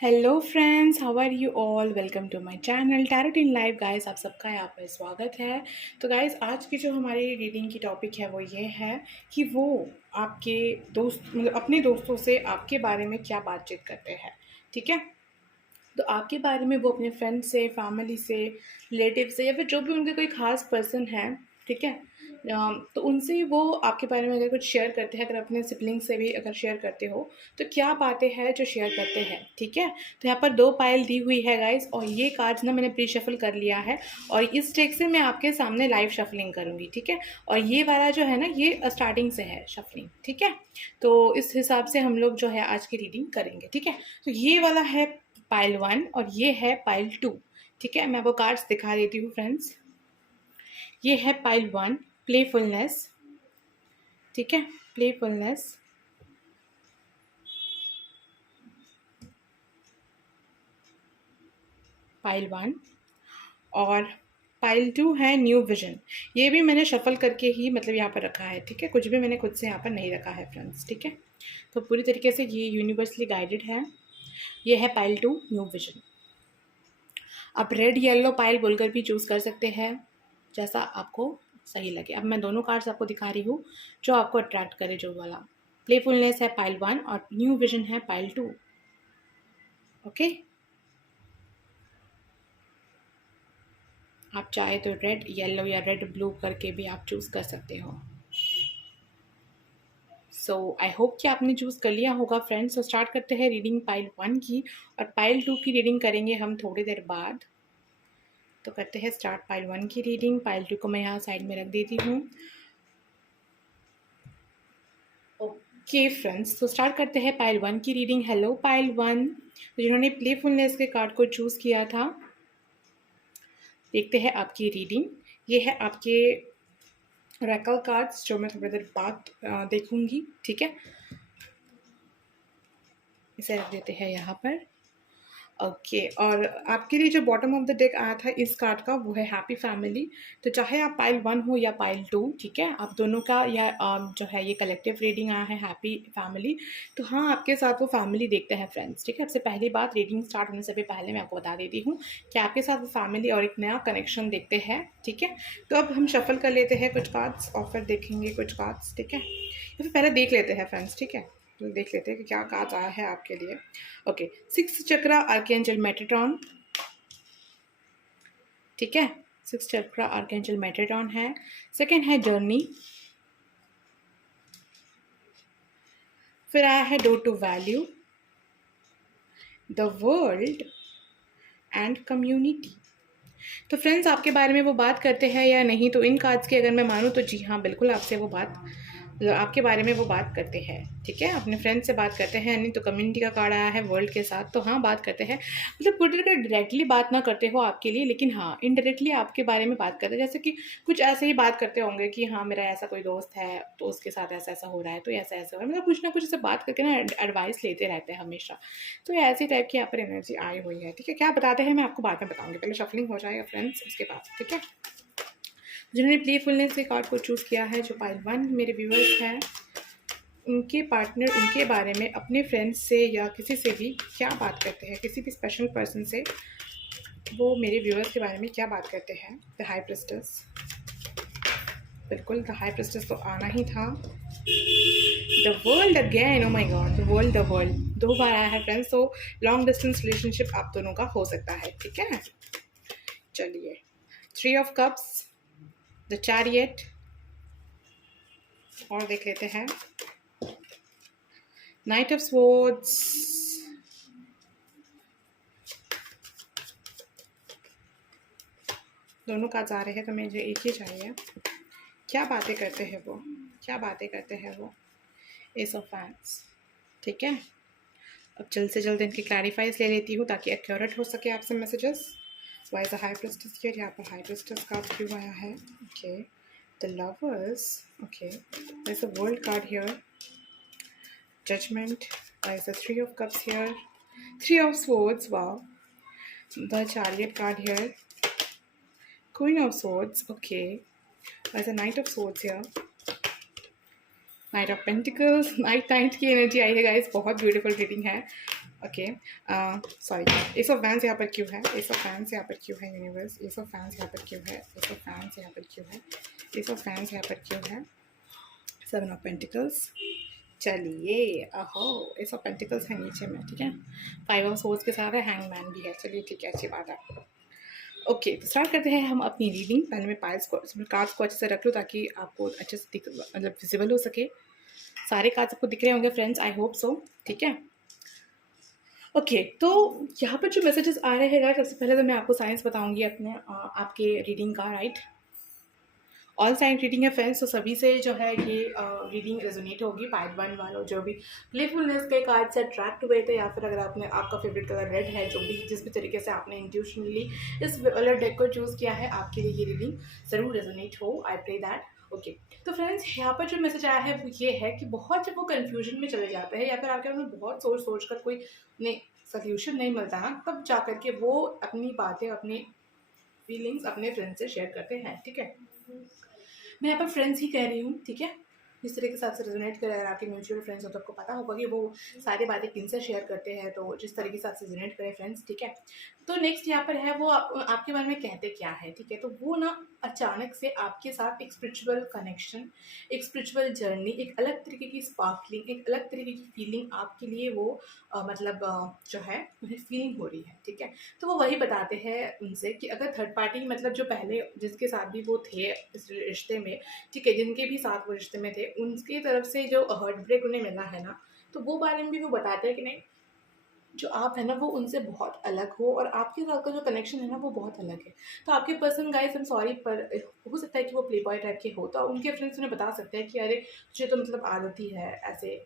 Hello friends, how are you all. Welcome to my channel tarot in life. Guys, आप सबका यहाँ पर स्वागत है। तो गाइस, आज की जो हमारी रीडिंग की टॉपिक है वो ये है कि वो आपके दोस्त मतलब अपने दोस्तों से आपके बारे में क्या बातचीत करते हैं। ठीक है, तो आपके बारे में वो अपने फ्रेंड से, फैमिली से, रिलेटिव से या फिर जो भी उनके कोई ख़ास पर्सन है, ठीक है, तो उनसे वो आपके बारे में अगर कुछ शेयर करते हैं, अगर अपने सिबलिंग से भी अगर शेयर करते हो तो क्या बातें हैं जो शेयर करते हैं। ठीक है, तो यहाँ पर 2 पायल दी हुई है गाइस, और ये कार्ड्स ना मैंने प्री शफल कर लिया है और इस टेक से मैं आपके सामने लाइव शफलिंग करूँगी। ठीक है, और ये वाला जो है ना, ये स्टार्टिंग से है शफलिंग। ठीक है, तो इस हिसाब से हम लोग जो है आज की रीडिंग करेंगे। ठीक है, तो ये वाला है पाइल 1 और ये है पाइल 2। ठीक है, मैं आपको कार्ड्स दिखा देती हूँ फ्रेंड्स। ये है पाइल 1, प्लेफुलनेस। ठीक है, प्लेफुलनेस। पाइल 1 और पाइल 2 है न्यू विजन। ये भी मैंने शफल करके ही मतलब यहाँ पर रखा है। ठीक है, कुछ भी मैंने खुद से यहाँ पर नहीं रखा है फ्रेंड्स। ठीक है, तो पूरी तरीके से ये यूनिवर्सली गाइडेड है। ये है पाइल 2, न्यू विजन। आप रेड येलो पाइल बोलकर भी चूज़ कर सकते हैं, जैसा आपको सही लगे। अब मैं दोनों कार्ड्स आपको दिखा रही हूँ जो आपको अट्रैक्ट करे। जो वाला प्लेफुलनेस है पाइल 1 और न्यू विजन है पाइल 2। ओके, आप चाहे तो रेड येलो या रेड ब्लू करके भी आप चूज़ कर सकते हो। सो आई होप कि आपने चूज़ कर लिया होगा फ्रेंड्स। तो स्टार्ट करते हैं रीडिंग पाइल 1 की, और पाइल 2 की रीडिंग करेंगे हम थोड़ी देर बाद। तो करते हैं स्टार्ट पाइल 1 की रीडिंग। पाइल 2 को मैं यहाँ साइड में रख देती हूँ। ओके फ्रेंड्स, तो स्टार्ट करते हैं पाइल 1 की रीडिंग। हेलो पाइल 1, तो जिन्होंने प्लेफुलनेस के कार्ड को चूज़ किया था, देखते हैं आपकी रीडिंग। ये है आपके रेकल कार्ड्स जो मैं थोड़ी देर बाद देखूंगी। ठीक है, इसे रख देते हैं यहाँ पर। ओके, और आपके लिए जो बॉटम ऑफ द डेक आया था इस कार्ड का, वो है हैप्पी फैमिली। तो चाहे आप पाइल 1 हो या पाइल 2, ठीक है, आप दोनों का या जो है ये कलेक्टिव रीडिंग आया है हैप्पी फैमिली। तो हाँ, आपके साथ वो फैमिली देखते हैं फ्रेंड्स। ठीक है, सबसे पहली बात, रीडिंग स्टार्ट होने से भी पहले मैं आपको बता देती हूँ कि आपके साथ वो फैमिली और एक नया कनेक्शन देखते हैं। ठीक है, तो अब हम शफल कर लेते हैं कुछ कार्ड्स और फिर देखेंगे कुछ कार्ड्स। ठीक है, या फिर पहले देख लेते हैं फ्रेंड्स। ठीक है, तो देख लेते हैं कि क्या कार्ड आया है आपके लिए। Okay, 6 chakra archangel Metatron. ठीक है, 6 चक्रा आर्कएंजल मेटाट्रॉन है। सेकंड है जर्नी। फिर आया है door to value, the world and community. तो फ्रेंड्स, आपके बारे में वो बात करते हैं या नहीं, तो इन कार्ड्स की अगर मैं मानूँ तो जी हाँ, बिल्कुल आपसे वो बात आपके बारे में वो बात करते हैं। ठीक है, अपने फ्रेंड से बात करते हैं। नहीं तो कम्युनिटी का कार्ड आया है वर्ल्ड के साथ, तो हाँ बात करते हैं। मतलब पूरी तरह डायरेक्टली बात ना करते हो आपके लिए, लेकिन हाँ इनडायरेक्टली आपके बारे में बात करते हैं। जैसे कि कुछ ऐसे ही बात करते होंगे कि हाँ मेरा ऐसा कोई दोस्त है तो उसके साथ ऐसा ऐसा हो रहा है, तो ऐसा ऐसा हो रहा है। मतलब कुछ ना कुछ ऐसे बात करके ना एडवाइस लेते रहते हैं हमेशा। तो ऐसी टाइप की यहाँ पर एनर्जी आई हुई है। ठीक है, क्या बताते हैं मैं आपको बाद में बताऊँगी, पहले शफलिंग हो जाएगा फ्रेंड्स उसके बाद। ठीक है, जिन्होंने प्लेफुलनेस के कार्ड को चूज़ किया है, जो पाइल 1 मेरे व्यूअर्स हैं, उनके पार्टनर उनके बारे में अपने फ्रेंड्स से या किसी से भी क्या बात करते हैं, किसी भी स्पेशल पर्सन से वो मेरे व्यूअर्स के बारे में क्या बात करते हैं। द हाई प्रिस्टेस, बिल्कुल द हाई प्रिस्टेस तो आना ही था। The world again, oh my God, the world 2 बार आया है फ्रेंड्स। तो लॉन्ग डिस्टेंस रिलेशनशिप आप दोनों का हो सकता है। ठीक है, चलिए, 3 ऑफ कप्स, द चैरियट, और देख लेते हैं नाइट ऑफ स्वॉर्ड्स, दोनों कार्ड्स आ रहे हैं तो मुझे एक ही चाहिए। क्या बातें करते हैं वो, क्या बातें करते हैं वो। S of wands. ठीक है, अब जल्द से जल्द इनकी क्लैरिफाइज ले लेती हूँ ताकि एक्यूरेट हो सके आपसे messages. Why is the high priestess here, यहाँ पर हाई प्रिस्टेस कार्ड क्यों आया है। Okay, the lovers. Okay, there is a world card here, judgement. Why is the 3 of cups here, 3 of swords, wow, the chariot card here, Queen of Swords. Okay, there's a Knight of Swords here. Knight of Pentacles, night की energy आई है guys, बहुत beautiful reading है। Okay, sorry, S of vents यहाँ पर क्यों है, S of vents यहाँ पर क्यों है यूनिवर्स, एस ऑफ वैंस यहाँ पर क्यों है, एस ऑफ वैंस यहाँ पर क्यों है, एस ऑफ वैंस यहाँ पर क्यों है, सेवन ऑफ पेंटिकल्स, चलिए, अहो, एस ऑफ पेंटिकल्स है नीचे में, ठीक है, फाइव ऑफ सोर्स के साथ है, हैंगमैन भी है, चलिए ठीक है, अच्छी बात है। ओके, तो स्टार्ट करते हैं हम अपनी रीडिंग। पहले मैं पाइल्स को, कार्ड्स को अच्छे से रख लूँ ताकि आपको अच्छे से दिख, मतलब विजिबल हो सके। सारे कार्ड्स आपको दिख रहे होंगे फ्रेंड्स, आई होप सो, ठीक है। ओके, तो यहाँ पर जो मैसेजेस आ रहे हैं राइट, सबसे पहले तो मैं आपको साइंस बताऊंगी अपने आपके रीडिंग का, राइट। ऑल साइड रीडिंग है फ्रेंड्स, तो सभी से जो है ये रीडिंग रेजोनेट होगी। पार्ट 1 वालों जो भी प्लेफुलनेस के कार्ड से अट्रैक्ट हुए थे, या फिर अगर आपने, आपका फेवरेट कलर रेड है, जो भी जिस भी तरीके से आपने इंट्यूशनली इस वाला डेक को चूज़ किया है, आपके लिए ये रीडिंग ज़रूर रेजोनेट हो, आई प्रे दैट। ओके, तो फ्रेंड्स यहाँ पर जो मैसेज आया है वो ये है कि बहुत जब वो कन्फ्यूजन में चले जाते हैं, या फिर आपके में बहुत सोच कर कोई नहीं सोल्यूशन नहीं मिलता ना, तब जा करके वो अपनी बातें, अपनी फीलिंग्स अपने फ्रेंड से शेयर करते हैं, ठीक है। मैं यहाँ पर फ्रेंड्स ही कह रही हूँ, ठीक है। जिस तरीके के साथ से रेजोनेट करे, अगर आपके म्यूचुअल फ्रेंड्स हो तो आपको पता होगा कि वो सारी बातें किन से शेयर करते हैं, तो जिस तरीके से आपसे रेजोनेट करें फ्रेंड्स, ठीक है। तो नेक्स्ट यहाँ पर है वो आपके बारे में कहते क्या है, ठीक है। तो वो ना अचानक से आपके साथ एक स्पिरिचुअल कनेक्शन, एक स्पिरिचुअल जर्नी, एक अलग तरीके की स्पार्कलिंग, एक अलग तरीके की फीलिंग आपके लिए वो मतलब जो है उन्हें फीलिंग हो रही है, ठीक है। तो वो वही बताते हैं उनसे कि अगर थर्ड पार्टी, मतलब जो पहले जिसके साथ भी वो थे इस रिश्ते में, ठीक है, जिनके भी साथ वो रिश्ते में थे, उनकी तरफ से जो हर्ट ब्रेक उन्हें मिला है ना, तो वो बारे में भी वो बताते हैं कि नहीं, जो आप है ना वो उनसे बहुत अलग हो, और आपके साथ का जो कनेक्शन है ना वो बहुत अलग है। तो आपके person, guys I am sorry, पर हो सकता है कि वो प्ले बॉय टाइप के हो, तो उनके फ्रेंड्स उन्हें बता सकते हैं कि अरे तुझे तो मतलब आदत ही है ऐसे,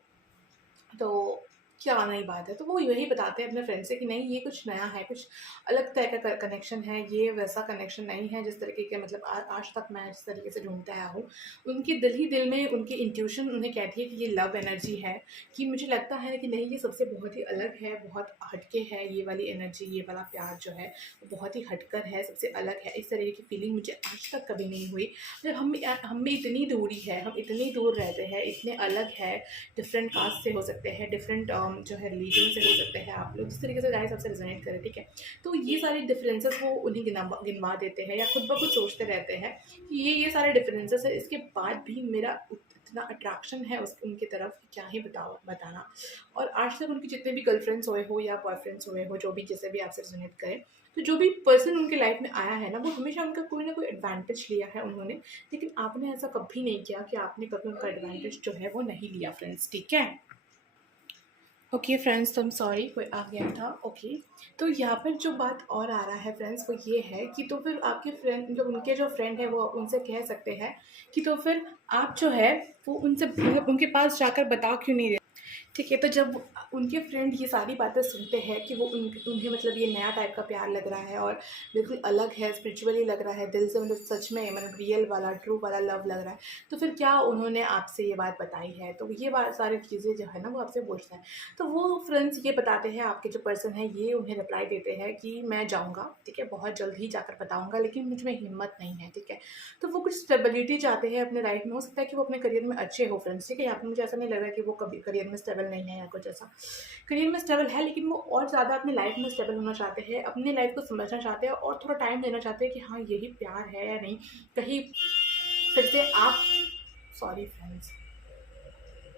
तो क्या नई बात है। तो वो यही बताते हैं अपने फ्रेंड से कि नहीं, ये कुछ नया है, कुछ अलग तरह का कनेक्शन है, ये वैसा कनेक्शन नहीं है जिस तरीके के, मतलब आज तक मैं जिस तरीके से ढूंढता आया हूँ। उनके दिल ही दिल में उनकी इंट्यूशन उन्हें कहती है कि ये लव एनर्जी है, कि मुझे लगता है कि नहीं, ये सबसे बहुत ही अलग है, बहुत हटके है, ये वाली एनर्जी, ये वाला प्यार जो है वो बहुत ही हटकर है, सबसे अलग है। इस तरीके की फीलिंग मुझे आज तक कभी नहीं हुई। जब हम में इतनी दूरी है, हम इतनी दूर रहते हैं, इतने अलग है, डिफरेंट कास्ट से हो सकते हैं, डिफरेंट जो है रिलीजन से हो सकते हैं आप लोग, जिस तरीके से गाइस आपसे रिजोनेट करें, ठीक है। तो ये सारे डिफरेंसेस वो उन्हें गिनवा देते हैं, या खुद ब खुद सोचते रहते हैं कि ये सारे डिफरेंसेस है, इसके बाद भी मेरा इतना अट्रैक्शन है उनकी तरफ, क्या ही बताना। और आज तक उनके जितने भी गर्लफ्रेंड्स हुए हो या बॉयफ्रेंड्स हुए हो, जो भी जैसे भी आपसे रिजोनेट करें, तो जो भी पर्सन उनके लाइफ में आया है ना, वो हमेशा उनका कोई ना कोई एडवांटेज लिया है उन्होंने, लेकिन आपने ऐसा कभी नहीं किया कि आपने कभी उनका एडवांटेज जो है वो नहीं लिया फ्रेंड्स, ठीक है। ओके फ्रेंड्स, तो सॉरी, कोई आ गया था। ओके, तो यहाँ पर जो बात और आ रहा है फ्रेंड्स वो ये है कि तो फिर आपके फ्रेंड, जो उनके जो फ्रेंड है, वो उनसे कह सकते हैं कि तो फिर आप जो है वो उनसे, मतलब उनके पास जाकर बता क्यों नहीं रहे, ठीक है। तो जब उनके फ्रेंड ये सारी बातें सुनते हैं कि वो उन्हें मतलब ये नया टाइप का प्यार लग रहा है, और बिल्कुल अलग है, स्पिरिचुअली लग रहा है, दिल से, मतलब सच में, मतलब रियल वाला, ट्रू वाला लव लग रहा है, तो फिर क्या उन्होंने आपसे ये बात बताई है, तो ये बात सारी चीज़ें जो है ना वो आपसे पूछते हैं। तो वो फ्रेंड्स ये बताते हैं, आपके जो पर्सन है ये उन्हें रिप्लाई देते हैं कि मैं जाऊँगा, ठीक है, बहुत जल्द ही जाकर बताऊँगा, लेकिन मुझ में हिम्मत नहीं है, ठीक है। तो वो कुछ स्टेबिलिटी चाहते हैं अपने लाइफ में, हो सकता है कि वो अपने करियर में अच्छे हो फ्रेंड्स, ठीक है। यहाँ पर मुझे ऐसा नहीं लग रहा कि वो कभी करियर में स्टेबल नहीं है या कुछ ऐसा, करियर में स्टेबल है, लेकिन वो और ज़्यादा अपनी लाइफ में स्टेबल होना चाहते हैं, अपनी लाइफ को समझना चाहते हैं, और थोड़ा टाइम देना चाहते हैं कि हाँ यही प्यार है या नहीं, कहीं फिर से आप, सॉरी फ्रेंड्स,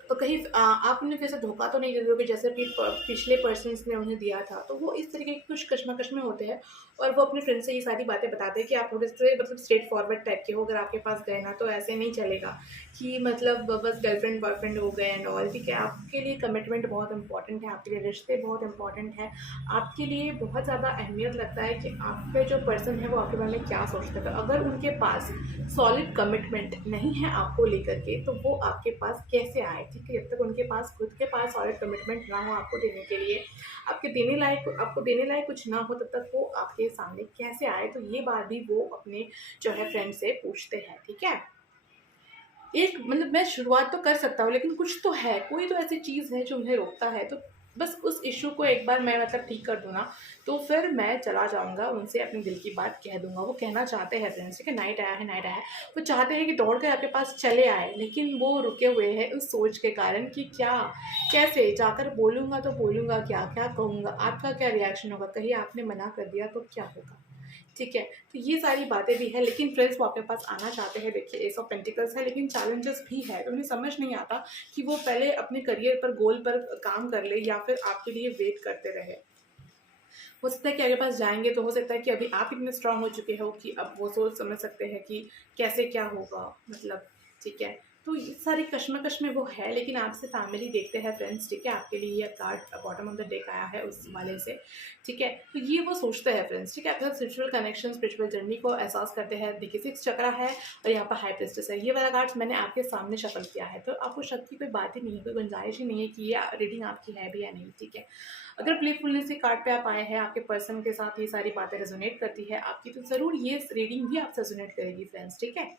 तो कहीं आप उन्हें फिर से धोखा तो नहीं दे दोगे जैसे कि पिछले पर्सन्स ने उन्हें दिया था। तो वो इस तरीके के कुछ कश्मकश में होते हैं, और वो अपने फ्रेंड से ये सारी बातें बताते हैं कि आप थोड़े से मतलब स्ट्रेट फॉरवर्ड टाइप के हो, अगर आपके पास गए ना तो ऐसे नहीं चलेगा कि मतलब बस गर्लफ्रेंड बॉयफ्रेंड हो गए एंड ऑल, ठीक है। आपके लिए कमिटमेंट बहुत इंपॉर्टेंट है, आपके लिए रिश्ते बहुत इंपॉर्टेंट है, आपके लिए बहुत ज़्यादा अहमियत लगता है कि आपके जो पर्सन है वो आपके बारे में क्या सोचते हैं। तो अगर उनके पास सॉलिड कमिटमेंट नहीं है आपको लेकर के, तो वो आपके पास कैसे आए, ठीक है। जब तक उनके पास खुद के पास सॉलिड कमिटमेंट ना हो आपको देने के लिए, आपको देने लायक कुछ ना हो, तब तक वो आपके सामने कैसे आए, तो ये बात भी वो अपने जो है फ्रेंड से पूछते हैं, ठीक है। एक मतलब मैं शुरुआत तो कर सकता हूँ, लेकिन कुछ तो है, कोई तो ऐसी चीज़ है जो उन्हें रोकता है। तो बस उस इशू को एक बार मैं मतलब ठीक कर दूँ ना, तो फिर मैं चला जाऊँगा, उनसे अपने दिल की बात कह दूँगा। वो कहना चाहते हैं फ्रेंड्स, ठीक है, नाइट आया है, नाइट आया है। वो चाहते हैं कि दौड़ के आपके पास चले आए, लेकिन वो रुके हुए हैं उस सोच के कारण कि क्या, कैसे जाकर बोलूँगा तो बोलूँगा क्या, क्या कहूँगा, आपका क्या रिएक्शन होगा, कहीं आपने मना कर दिया तो क्या होगा, ठीक है। तो ये सारी बातें भी है, लेकिन फ्रेंड्स वो आपके पास आना चाहते हैं। देखिए एस ऑफ पेंटिकल्स है, लेकिन चैलेंजेस भी है, तो उन्हें समझ नहीं आता कि वो पहले अपने करियर पर, गोल पर काम कर ले या फिर आपके लिए वेट करते रहे। हो सकता है कि आगे पास जाएंगे तो हो सकता है कि अभी आप इतने स्ट्रांग हो चुके हो कि अब वो सोच समझ सकते हैं कि कैसे क्या होगा, मतलब, ठीक है। तो ये सारी कश्मकश में वो है, लेकिन आपसे फैमिली देखते हैं फ्रेंड्स, ठीक है। आपके लिए ये card bottom of the deck आया है उस वाले से, ठीक है। तो ये वो सोचते हैं फ्रेंड्स, ठीक है, आपके साथ स्पिरिचुअल कनेक्शन, स्पिरिचुअल जर्नी को एहसास करते हैं। देखिए 6 चक्रा है और यहाँ पर हाई प्रिस्टेस है। ये वाला कार्ड्स मैंने आपके सामने शफल किया है, तो आपको शक की कोई बात ही नहीं है, कोई गुंजाइश ही नहीं है कि ये रीडिंग आपकी है भी या नहीं, ठीक है। अगर प्लेफुलनेस के कार्ड पे आप आए हैं, आपके पर्सन के साथ ये सारी बातें रेजोनेट करती है आपकी, तो ज़रूर ये रीडिंग भी आपसे रेजोनेट करेगी फ्रेंड्स, ठीक है।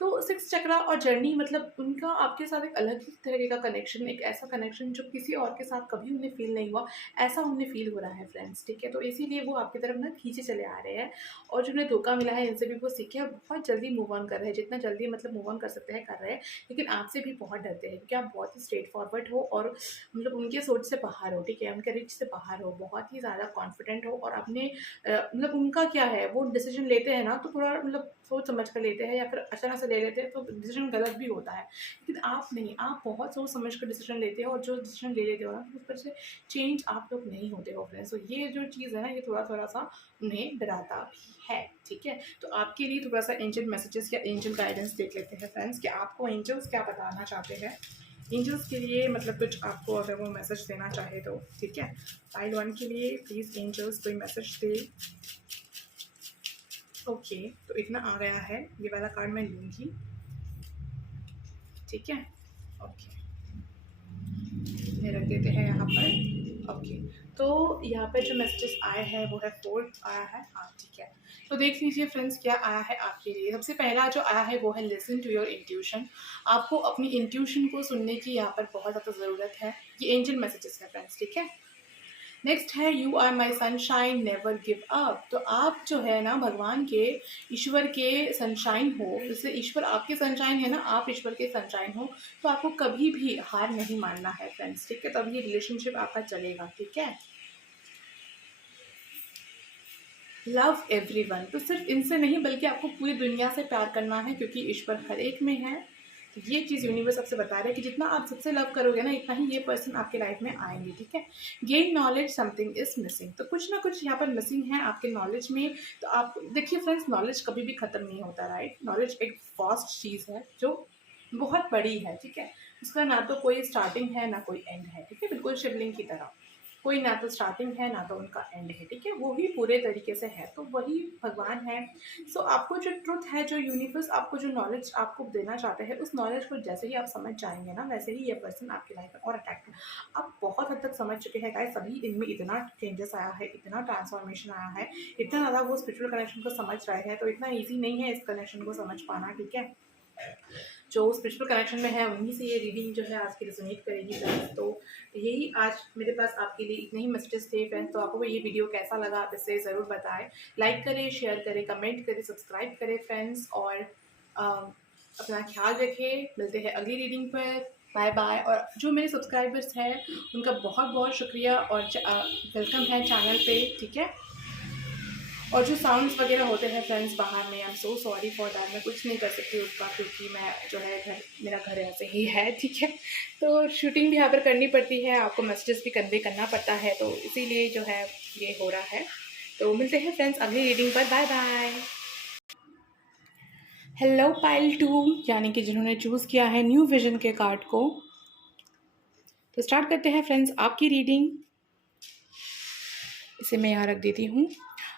तो 6 चक्रा और जर्नी, मतलब उनका आपके साथ एक अलग ही तरीके का कनेक्शन, एक ऐसा कनेक्शन जो किसी और के साथ कभी उन्हें फील नहीं हुआ, ऐसा उन्हें फील हो रहा है फ्रेंड्स, ठीक है। तो इसीलिए वो आपकी तरफ ना खींचे चले आ रहे हैं, और जो उन्हें धोखा मिला है इनसे भी वो सीखे और बहुत जल्दी मूव ऑन कर रहे हैं, जितना जल्दी मतलब मूव ऑन कर सकते हैं कर रहे हैं। लेकिन आपसे भी बहुत डरते हैं, क्योंकि आप बहुत ही स्ट्रेट फॉरवर्ड हो और मतलब उनके सोच से बाहर हो, ठीक है, उनके रिच से बाहर हो, बहुत ही ज़्यादा कॉन्फिडेंट हो, और अपने मतलब उनका क्या है, वो डिसीजन लेते हैं ना तो थोड़ा मतलब सोच समझ कर लेते हैं, या फिर अचानक से ले लेते हैं तो डिसीजन गलत भी होता है। लेकिन आप नहीं, आप बहुत सोच समझ कर डिसीजन लेते हो, और जो डिसीजन ले लेते हो ना तो उस पर से चेंज आप लोग नहीं होते हो फ्रेंड्स। तो ये जो चीज़ है ना, ये थोड़ा थोड़ा सा उन्हें डराता भी है, ठीक है। तो आपके लिए थोड़ा सा एंजल मैसेजेस या एंजल गाइडेंस देख लेते हैं फ्रेंड्स, कि आपको एंजल्स क्या बताना चाहते हैं। एंजल्स के लिए मतलब कुछ आपको अगर वो मैसेज देना चाहे तो, ठीक है। पाइल 1 के लिए प्लीज़ एंजल्स कोई मैसेज दे। ओके, तो इतना आ गया है, ये वाला कार्ड मैं लूँगी, ठीक है। ओके, ये रख देते हैं यहाँ पर। ओके, तो यहाँ पर जो मैसेजेस आए हैं वो है 4 आया है, हाँ ठीक है। तो देख लीजिए फ्रेंड्स क्या आया है आपके लिए। सबसे पहला जो आया है वो है लिसन टू योर इंट्यूशन। आपको अपनी इंट्यूशन को सुनने की यहाँ पर बहुत ज़्यादा ज़रूरत है। ये एंजल मैसेजेस है फ्रेंड्स, ठीक है। नेक्स्ट है you are my sunshine never give up. तो आप जो है ना भगवान के, ईश्वर के सनशाइन हो, जैसे ईश्वर आपके सनशाइन है ना, आप ईश्वर के सनशाइन हो, तो आपको कभी भी हार नहीं मानना है फ्रेंड्स, ठीक है। तब ये रिलेशनशिप आपका चलेगा, ठीक है। लव एवरीवन, तो सिर्फ इनसे नहीं बल्कि आपको पूरी दुनिया से प्यार करना है, क्योंकि ईश्वर हर एक में है। तो ये चीज़ यूनिवर्स आपसे बता रहा है कि जितना आप सबसे लव करोगे ना, इतना ही ये पर्सन आपके लाइफ में आएंगे, ठीक है। Gain knowledge something is missing, तो कुछ ना कुछ यहाँ पर मिसिंग है आपके नॉलेज में। तो आप देखिए फ्रेंड्स, नॉलेज कभी भी ख़त्म नहीं होता, राइट। नॉलेज एक वास्ट चीज़ है जो बहुत बड़ी है, ठीक है। उसका ना तो कोई स्टार्टिंग है ना कोई एंड है, ठीक है, बिल्कुल शिवलिंग की तरह। कोई ना तो स्टार्टिंग है ना तो उनका एंड है, ठीक है। वो ही पूरे तरीके से है, तो वही भगवान है। सो आपको जो ट्रुथ है, जो यूनिवर्स आपको जो नॉलेज आपको देना चाहते हैं, उस नॉलेज को जैसे ही आप समझ जाएंगे ना, वैसे ही ये पर्सन आपकी लाइफ में और अटैक। आप बहुत हद तक समझ चुके हैं गाइस, सभी इनमें इतना चेंजेस आया है, इतना ट्रांसफॉर्मेशन आया है, इतना ज़्यादा वो स्पिरिचुअल कनेक्शन को समझ रहे हैं। तो इतना ईजी नहीं है इस कनेक्शन को समझ पाना, ठीक है। जो स्पिरिचुअल कनेक्शन में है उन्हीं से ये रीडिंग जो है आज की रेजोनेट करेगी फ्रेंड्स। तो यही आज मेरे पास आपके लिए इतने ही मैसेजेस थे फ्रेंड्स। तो आपको ये वीडियो कैसा लगा आप इससे ज़रूर बताएं, लाइक करें, शेयर करें, कमेंट करें, सब्सक्राइब करें फ्रेंड्स, और अपना ख्याल रखें। मिलते हैं अगली रीडिंग पर, बाय बाय। और जो मेरे सब्सक्राइबर्स हैं उनका बहुत बहुत शुक्रिया और वेलकम है चैनल पे, ठीक है। और जो साउंड्स वगैरह होते हैं फ्रेंड्स बाहर में, आई am so sorry for that, मैं कुछ नहीं कर सकती उसका, क्योंकि मैं जो है मेरा घर ऐसे ही है, ठीक है। तो शूटिंग भी यहाँ पर करनी पड़ती है, आपको मैसेजेस भी कन्वे करना पड़ता है, तो इसीलिए जो है ये हो रहा है। तो मिलते हैं फ्रेंड्स अगली रीडिंग पर, बाय बाय। हेलो पाइल 2, यानी कि जिन्होंने चूज़ किया है न्यू विजन के कार्ड को। तो स्टार्ट करते हैं फ्रेंड्स आपकी रीडिंग। इसे मैं यहाँ रख देती हूँ,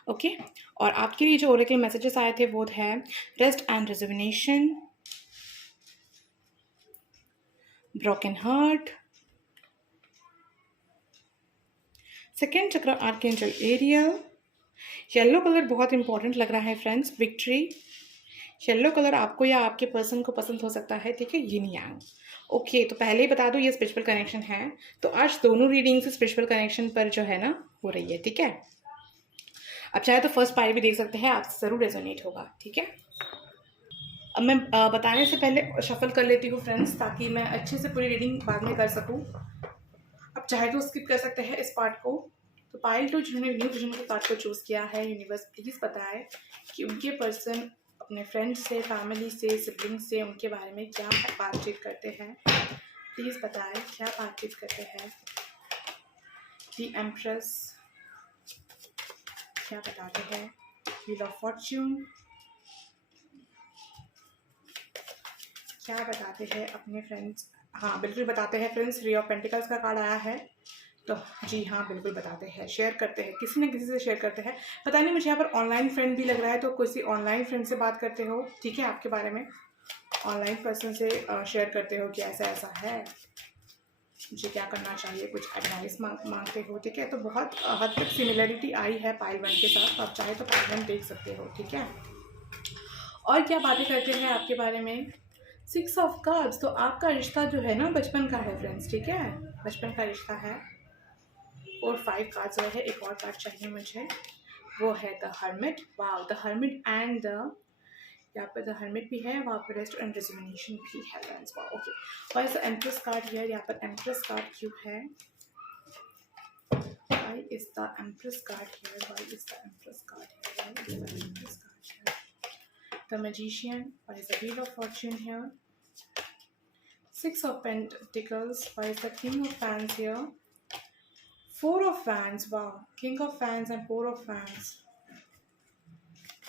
ओके। और आपके लिए जो ओरेकल मैसेजेस आए थे वो है rest and rejuvenation, broken heart, second चक्र आर्कएंजल एरियल, येलो कलर बहुत इंपॉर्टेंट लग रहा है फ्रेंड्स, विक्ट्री। येलो कलर आपको या आपके पर्सन को पसंद हो सकता है, ठीक है, यिन यांग। ओके, तो पहले ही बता दूँ ये स्पिरिचुअल कनेक्शन है, तो आज दोनों रीडिंग से स्पिरिचुअल कनेक्शन पर जो है ना हो रही है, ठीक है। अब चाहे तो फर्स्ट पार्ट भी देख सकते हैं, आपसे ज़रूर रेजोनेट होगा, ठीक है। अब मैं बताने से पहले शफल कर लेती हूँ फ्रेंड्स, ताकि मैं अच्छे से पूरी रीडिंग बाद में कर सकूँ। अब चाहे तो स्किप कर सकते हैं इस पार्ट को। तो पाइल टू जिन्होंने न्यू विजन के पार्ट को चूज़ किया है, यूनिवर्स प्लीज़ बताए कि उनके पर्सन अपने फ्रेंड्स से, फैमिली से, सिबलिंग से उनके बारे में क्या बातचीत करते हैं। प्लीज़ बताएं क्या बातचीत करते हैं। दी एम्प्रेस क्या बताते हैं। व्हील ऑफ फॉर्च्यून क्या बताते हैं अपने फ्रेंड्स। हाँ बिल्कुल बताते हैं फ्रेंड्स। थ्री ऑफ पेंटिकल्स का कार्ड आया है, तो जी हाँ बिल्कुल बताते हैं, शेयर करते हैं, किसी न किसी से शेयर करते हैं। पता नहीं मुझे यहाँ पर ऑनलाइन फ्रेंड भी लग रहा है, तो किसी ऑनलाइन फ्रेंड से बात करते हो, ठीक है, आपके बारे में ऑनलाइन पर्सन से शेयर करते हो कि ऐसा ऐसा है, मुझे क्या करना चाहिए, कुछ एडवाइस मांगते हो, ठीक है। तो बहुत हद तक सिमिलरिटी आई है पाइल वन के साथ, आप चाहे तो पाइल वन देख सकते हो, ठीक है। और क्या बातें करते हैं आपके बारे में। 6 ऑफ कप्स, तो आपका रिश्ता जो है ना बचपन का है फ्रेंड्स, ठीक है, बचपन का रिश्ता है। और 5 कार्ड्स जो है, एक और कार्ड चाहिए मुझे, वो है the hermit. Wow, the hermit and the, यहाँ पर द हर्मिट भी है, वहाँ पर रेस्ट एंड रिजिग्नेशन भी है friends. Wow, okay. Why is the empress card here, यहाँ पर एम्प्रेस कार्ड क्यों है। Why is the empress card here, why is the empress card here, why is the empress card here. The magician, why is the wheel of Fortune here. 6 of Pentacles, why is the King of Fans here? 4 of Fans, wow, King of Fans and 4 of Fans.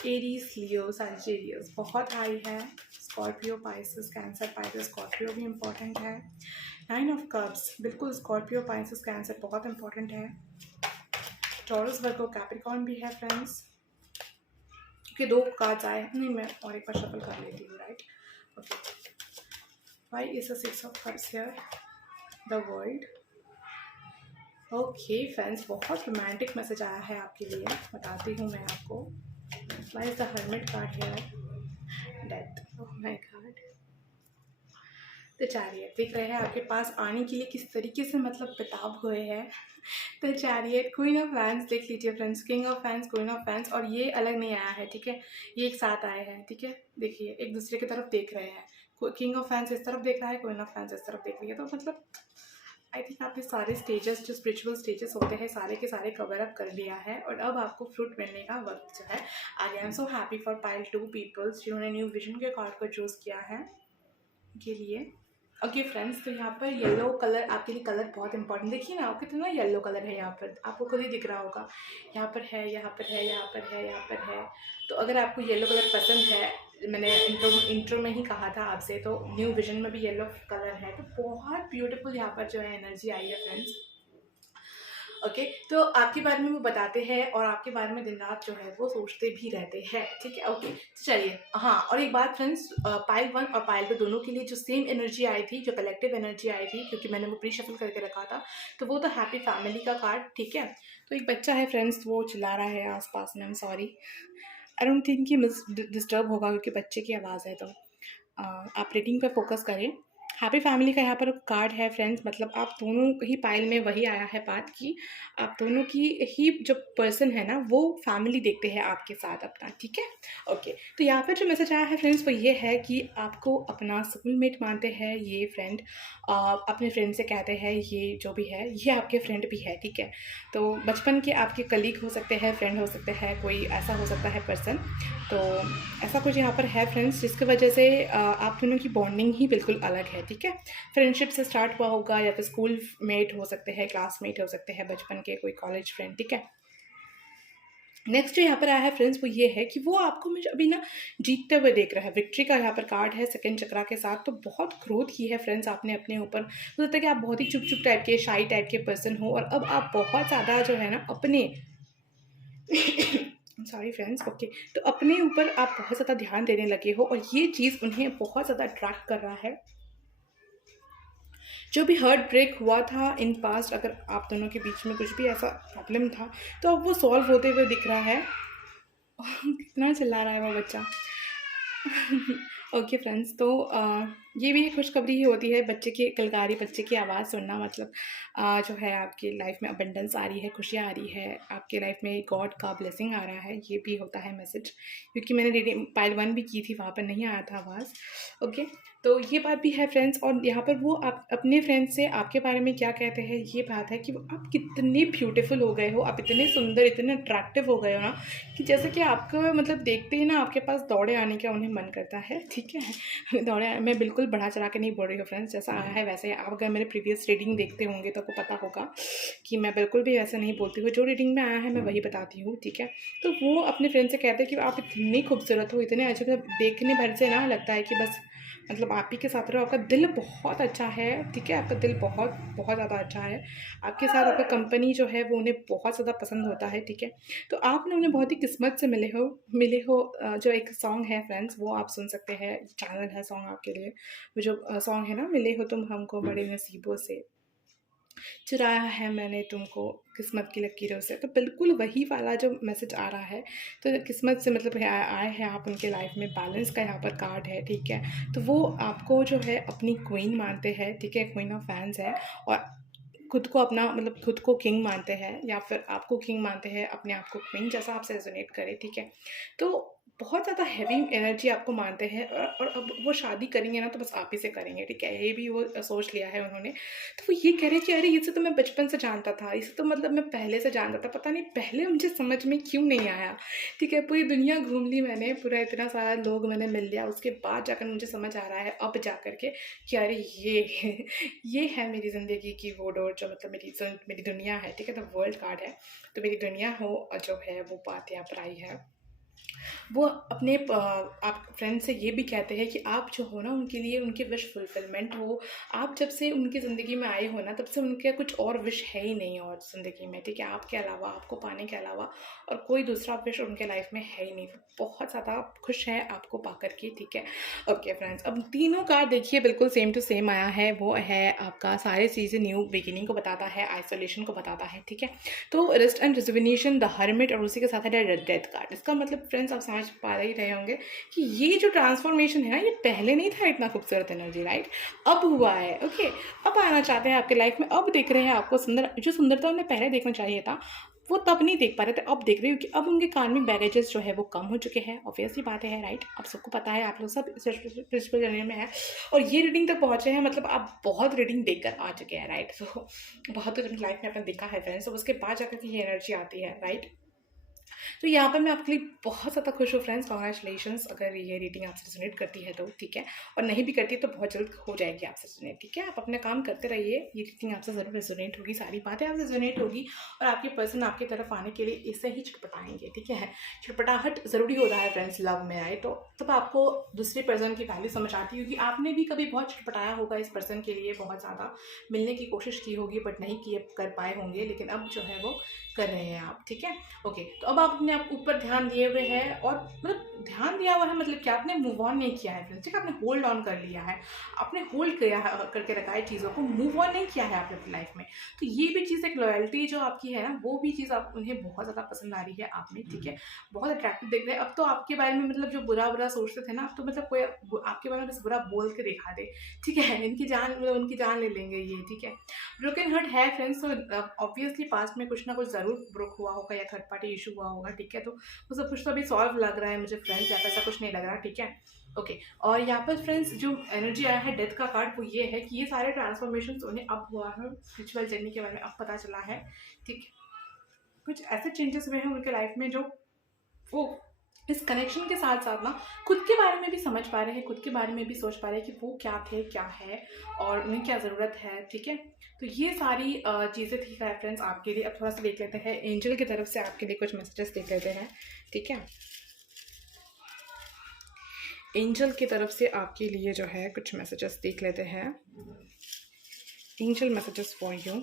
Aries, Leo, Sagittarius बहुत high है। Scorpio, Pisces, Cancer, Pisces, Scorpio भी important है। 9 of Cups, बिल्कुल Scorpio, Pisces, Cancer बहुत important है। Taurus, Virgo, Capricorn भी है friends. क्योंकि 2 कार्ड्स आए, नहीं मैं और एक बार शफल कर लेती हूँ, right, okay. Why is the 6 of Cups here? The World. Okay friends, बहुत रोमांटिक मैसेज आया है आपके लिए, बताती हूँ मैं आपको। Why is the Hermit card here? Death. Oh my God. तो चैरियट दिख रहे हैं आपके पास आने के लिए किस तरीके से मतलब बेताब हुए हैं। तो चैरियट, क्वीन ऑफ फैंस देख लीजिए friends, king of fans, queen of fans, और ये अलग नहीं आया है, ठीक है, ये एक साथ आए हैं, ठीक है। देखिए एक दूसरे की तरफ देख रहे हैं, किंग ऑफ फैंस इस तरफ देख रहा है, क्वीन ऑफ फैंस इस तरफ देख रही है। तो मतलब आई थिंक आपने सारे स्टेजेस जो स्पिरिचुअल स्टेजेस होते हैं सारे के सारे कवर अप कर लिया है, और अब आपको फ्रूट मिलने का वक्त जो है। I am so happy for pile 2 peoples जिन्होंने न्यू विजन के कार्ड को चूज़ किया है के लिए। ओके फ्रेंड्स, तो यहाँ पर येलो कलर आपके लिए कलर बहुत इंपॉर्टेंट, देखिए ना कितना येलो कलर है यहाँ पर, आपको खुद ही दिख रहा होगा, यहाँ पर है, यहाँ पर है, यहाँ पर है, यहाँ पर है। तो अगर आपको येलो कलर पसंद है, मैंने इंट्रो में ही कहा था आपसे, तो न्यू विजन में भी येलो कलर है, तो बहुत ब्यूटीफुल यहाँ पर जो है एनर्जी आई है फ्रेंड्स। ओके, तो आपके बारे में वो बताते हैं और आपके बारे में दिन रात जो है वो सोचते भी रहते हैं, ठीक है। ओके, तो चलिए, हाँ, और एक बात फ्रेंड्स, पाइल 1 और पाइल 2 दोनों के लिए जो सेम एनर्जी आई थी, जो कलेक्टिव एनर्जी आई थी, क्योंकि मैंने वो प्री शफल करके रखा था, तो वो तो हैप्पी फैमिली का कार्ड, ठीक है। तो एक बच्चा है फ्रेंड्स, वो चिल्ला रहा है आसपास में, I am sorry, I don't think कि डिस्टर्ब होगा क्योंकि बच्चे की आवाज़ है। तो आप रीडिंग पे फोकस करें। हैप्पी फैमिली का यहाँ पर कार्ड है फ्रेंड्स, मतलब आप दोनों ही पाइल में वही आया है बात की, आप दोनों की ही जो पर्सन है ना वो फैमिली देखते हैं आपके साथ अपना, ठीक है। ओके, तो यहाँ पर जो मैसेज आया है फ्रेंड्स वो ये है कि आपको अपना सोलमेट मानते हैं ये फ्रेंड, अपने फ्रेंड से कहते हैं ये जो भी है ये आपके फ्रेंड भी है, ठीक है। तो बचपन के आपके कलीग हो सकते हैं, फ्रेंड हो सकते हैं, कोई ऐसा हो सकता है पर्सन, तो ऐसा कुछ यहाँ पर है फ्रेंड्स, जिसकी वजह से आप दोनों की बॉन्डिंग ही बिल्कुल अलग है, ठीक है। फ्रेंडशिप से स्टार्ट हुआ होगा, या फिर स्कूल मेट हो सकते हैं, क्लासमेट हो सकते हैं, बचपन के कोई कॉलेज फ्रेंड, ठीक है। नेक्स्ट जो यहाँ पर आया है फ्रेंड्स वो ये है कि वो आपको मुझे अभी ना जीतते हुए देख रहा है, विक्ट्री का यहाँ पर कार्ड है सेकंड चक्रा के साथ, तो बहुत ग्रोथ की है फ्रेंड्स आपने अपने ऊपर। हो सकता है कि आप बहुत ही चुप चुप टाइप के, शाई टाइप के पर्सन हो, और अब आप बहुत ज़्यादा जो है ना अपने सॉरी फ्रेंड्स, ओके, तो अपने ऊपर आप बहुत ज़्यादा ध्यान देने लगे हो, और ये चीज़ उन्हें बहुत ज़्यादा अट्रैक्ट कर रहा है। जो भी हर्ट ब्रेक हुआ था इन पास्ट, अगर आप दोनों के बीच में कुछ भी ऐसा प्रॉब्लम था, तो अब वो सॉल्व होते हुए दिख रहा है। कितना चिल्ला रहा है वो बच्चा। ओके फ्रेंड्स, तो ये भी खुशखबरी ही होती है, बच्चे की किलकारी बच्चे की आवाज़ सुनना मतलब जो है आपकी लाइफ में अबंडेंस आ रही है, खुशियाँ आ रही है, आपके लाइफ में गॉड का ब्लेसिंग आ रहा है, ये भी होता है मैसेज। क्योंकि मैंने रीडिंग पाइल 1 भी की थी, वहाँ पर नहीं आया था आवाज़। ओके, तो ये बात भी है फ्रेंड्स, और यहाँ पर वो आप अपने फ्रेंड्स से आपके बारे में क्या कहते हैं, ये बात है कि आप कितने ब्यूटीफुल हो गए हो, आप इतने सुंदर, इतने अट्रैक्टिव हो गए हो ना, कि जैसे कि आपको मतलब देखते ही ना आपके पास दौड़े आने का उन्हें मन करता है, ठीक है। दौड़े, मैं बिल्कुल बढ़ा चढ़ा के नहीं बोल रही हूँ फ्रेंड्स, जैसा आया है वैसे ही। आप अगर मेरे प्रीवियस रीडिंग देखते होंगे तो आपको पता होगा कि मैं बिल्कुल भी ऐसा नहीं बोलती हूँ, जो रीडिंग में आया है मैं वही बताती हूँ, ठीक है। तो वो अपने फ्रेंड से कहते हैं कि आप इतनी खूबसूरत हो, इतने अच्छे, मतलब देखने भर से ना लगता है कि बस मतलब आप ही के साथ रहो, आपका दिल बहुत अच्छा है, ठीक है, आपका दिल बहुत बहुत ज़्यादा अच्छा है, आपके साथ आपका कंपनी जो है वो उन्हें बहुत ज़्यादा पसंद होता है, ठीक है। तो आप ना उन्हें बहुत ही किस्मत से मिले हो। जो एक सॉन्ग है फ्रेंड्स, वो आप सुन सकते हैं, चैनल है सॉन्ग आपके लिए। वो जो सॉन्ग है ना, मिले हो तुम हमको बड़े नसीबों से, चुराया है मैंने तुमको किस्मत की लकीरों से, तो बिल्कुल वही वाला जो मैसेज आ रहा है। तो किस्मत से मतलब है, आए हैं आप उनके लाइफ में, बैलेंस का यहाँ पर कार्ड है, ठीक है। तो वो आपको जो है अपनी क्वीन मानते हैं, ठीक है, क्वीन ऑफ फैंस है, और खुद को अपना मतलब खुद को किंग मानते हैं, या फिर आपको किंग मानते हैं, अपने आप को क्वीन, जैसा आपसे रेजोनेट करे, ठीक है। तो बहुत ज़्यादा हैवी एनर्जी आपको मानते हैं, और अब वो शादी करेंगे ना तो बस आप ही से करेंगे, ठीक है, ये भी वो सोच लिया है उन्होंने। तो वो ये कह रहे हैं कि अरे इसे तो मैं बचपन से जानता था, इसे तो मतलब मैं पहले से जानता था, पता नहीं पहले मुझे समझ में क्यों नहीं आया, ठीक है। पूरी दुनिया घूम ली मैंने, पूरा इतना सारा लोग मैंने मिल लिया, उसके बाद जाकर मुझे समझ आ रहा है अब जा कर के कि अरे ये है मेरी ज़िंदगी की वो डोर, जो मतलब मेरी दुनिया है, ठीक है। तो वर्ल्ड कार्ड है, तो मेरी दुनिया हो जो है वो बात यहाँ पर आई है। वो अपने आप फ्रेंड से ये भी कहते हैं कि आप जो हो ना उनके लिए, उनकी विश फुलफिलमेंट हो। आप जब से उनकी ज़िंदगी में आए हो ना, तब से उनके कुछ और विश है ही नहीं और ज़िंदगी में, ठीक है, आपके अलावा, आपको पाने के अलावा और कोई दूसरा विश उनके लाइफ में है ही नहीं। वो बहुत ज़्यादा खुश है आपको पा कर के, ठीक है। ओके फ्रेंड्स, अब तीनों कार्ड देखिए बिल्कुल सेम टू सेम आया है। वो है आपका सारी चीज़ें न्यू बिगिनिंग को बताता है, आइसोलेशन को बताता है, ठीक है। तो rest and rejuvenation, the hermit, और उसी के साथ है डेथ कार्ड। इसका मतलब फ्रेंड्स आप समझ पा ही रहे होंगे कि ये जो ट्रांसफॉर्मेशन है ना, ये पहले नहीं था इतना खूबसूरत एनर्जी, राइट, अब हुआ है। ओके, अब आना चाहते हैं आपके लाइफ में, अब देख रहे हैं आपको सुंदर, जो सुंदरता उन्हें पहले देखना चाहिए था वो तब नहीं देख पा रहे थे, अब देख रहे हो कि अब उनके कार्मिक बैगेजेस जो है वो कम हो चुके हैं, ऑब्वियसली बात है, राइट। आप सबको पता है, आप लोग सब स्पिरिचुअल जर्नी में है और ये रीडिंग तक पहुंचे हैं, मतलब आप बहुत रीडिंग देखकर आ चुके हैं, राइट। तो बहुत कुछ अपनी लाइफ में आपने देखा है फ्रेंड्स, तो उसके बाद जाकर के ये एनर्जी आती है, राइट। तो यहाँ पर मैं आपके लिए बहुत ज़्यादा खुश हूँ फ्रेंड्स, कॉन्ग्रेचुलेशंस अगर ये रीडिंग आपसे रेजोनेट करती है तो, ठीक है, और नहीं भी करती तो बहुत जल्द हो जाएगी आपसे रेजोनेट, ठीक है। आप अपना काम करते रहिए, ये रीडिंग आपसे ज़रूर रेजोनेट होगी, सारी बातें आपसे रेजोनेट होगी, और आपके पर्सन आपकी तरफ आने के लिए इससे ही छटपटाएंगे, ठीक है। छटपटाहट ज़रूरी होता है फ्रेंड्स लव में, आए तो तब आपको दूसरे पर्सन की वैल्यू समझ आती होगी। आपने भी कभी बहुत छटपटाया होगा इस पर्सन के लिए, बहुत ज़्यादा मिलने की कोशिश की होगी, बट नहीं कर पाए होंगे, लेकिन अब जो है वो कर रहे हैं आप, ठीक है। ओके, तो अब आप अपने आप ऊपर ध्यान दिए हुए हैं, और मतलब ध्यान दिया हुआ है मतलब क्या, आपने मूव ऑन नहीं किया है फ्रेंड्स, ठीक है, आपने होल्ड ऑन कर लिया है, आपने होल्ड किया करके रखा है चीज़ों को, मूव ऑन नहीं किया है आपने अपनी लाइफ में। तो ये भी चीज़, एक लॉयल्टी जो आपकी है ना, वो भी चीज़ आप उन्हें बहुत ज़्यादा पसंद आ रही है आप में, ठीक है। बहुत अट्रैक्टिव देख रहे हैं अब तो आपके बारे में, मतलब जो बुरा बुरा सोचते थे ना, अब तो मतलब कोई आपके बारे में बस बुरा बोल के दिखा दे, ठीक है, इनकी जान मतलब उनकी जान ले लेंगे ये, ठीक है। ब्रोकन हार्ट है फ्रेंड्स, तो ऑब्वियसली पास्ट में कुछ ना कुछ ज़रूर ब्रोक हुआ होगा, या थर्ड पार्टी इशू हुआ होगा, ठीक है। तो वो सब कुछ तो अभी सॉल्व लग रहा है मुझे फ्रेंड्स, या ऐसा कुछ नहीं लग रहा, ठीक है। ओके, और यहाँ पर फ्रेंड्स जो एनर्जी आया है डेथ का कार्ड, वो ये है कि ये सारे ट्रांसफॉर्मेशन उन्हें अब हुआ है, स्पिरिचुअल जर्नी के बारे में अब पता चला है, ठीक है। कुछ ऐसे चेंजेस हुए हैं उनके लाइफ में जो वो इस कनेक्शन के साथ साथ ना खुद के बारे में भी समझ पा रहे हैं, खुद के बारे में भी सोच पा रहे हैं कि वो क्या थे, क्या है, और उन्हें क्या ज़रूरत है, ठीक है। तो ये सारी चीज़ें थी फ्रेंड्स आपके लिए। अब थोड़ा सा देख लेते हैं एंजल की तरफ से आपके लिए कुछ मैसेजेस देख लेते हैं, ठीक है। एंजल की तरफ से आपके लिए जो है कुछ मैसेजेस देख लेते हैं। एंजल मैसेजेस फॉर यू,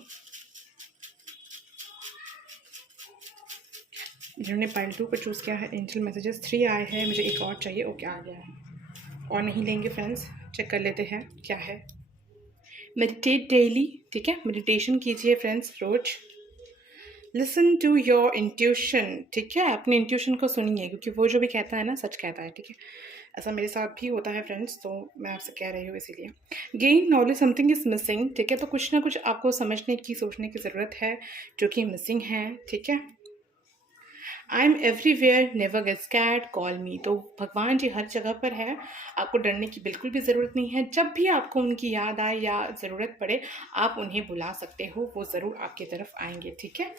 जिन्होंने पाइल 2 को चूज़ किया है, एंजल मैसेजेस 3 आए हैं, मुझे एक और चाहिए। ओके, आ गया है, और नहीं लेंगे फ्रेंड्स, चेक कर लेते हैं क्या है। मेडिटेट डेली, ठीक है, मेडिटेशन कीजिए फ्रेंड्स रोज। लिसन टू योर इंट्यूशन, ठीक है, अपने इंट्यूशन को सुनिए, क्योंकि वो जो भी कहता है ना सच कहता है, ठीक है। ऐसा मेरे साथ भी होता है फ्रेंड्स, तो मैं आपसे कह रही हूँ इसीलिए। Gain knowledge something is missing, ठीक है, तो कुछ ना कुछ आपको समझने की, सोचने की ज़रूरत है जो कि मिसिंग है, ठीक है। I am everywhere never get scared call मी, तो भगवान जी हर जगह पर है, आपको डरने की बिल्कुल भी ज़रूरत नहीं है। जब भी आपको उनकी याद आए या ज़रूरत पड़े, आप उन्हें बुला सकते हो, वो ज़रूर आपकी तरफ आएंगे, ठीक है।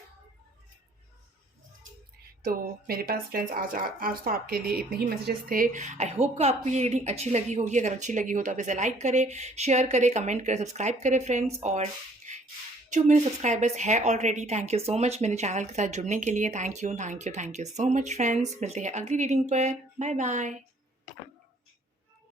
तो मेरे पास फ्रेंड्स आज तो आपके लिए इतने ही मैसेजेस थे। आई होप कि आपको ये रीडिंग अच्छी लगी होगी। अगर अच्छी लगी हो तो आप इसे लाइक करें, शेयर करें, कमेंट करें, सब्सक्राइब करें फ्रेंड्स। और जो मेरे सब्सक्राइबर्स है already, thank you so much मेरे चैनल के साथ जुड़ने के लिए। Thank you, thank you, thank you so much friends. मिलते हैं अगली रीडिंग पर। Bye bye.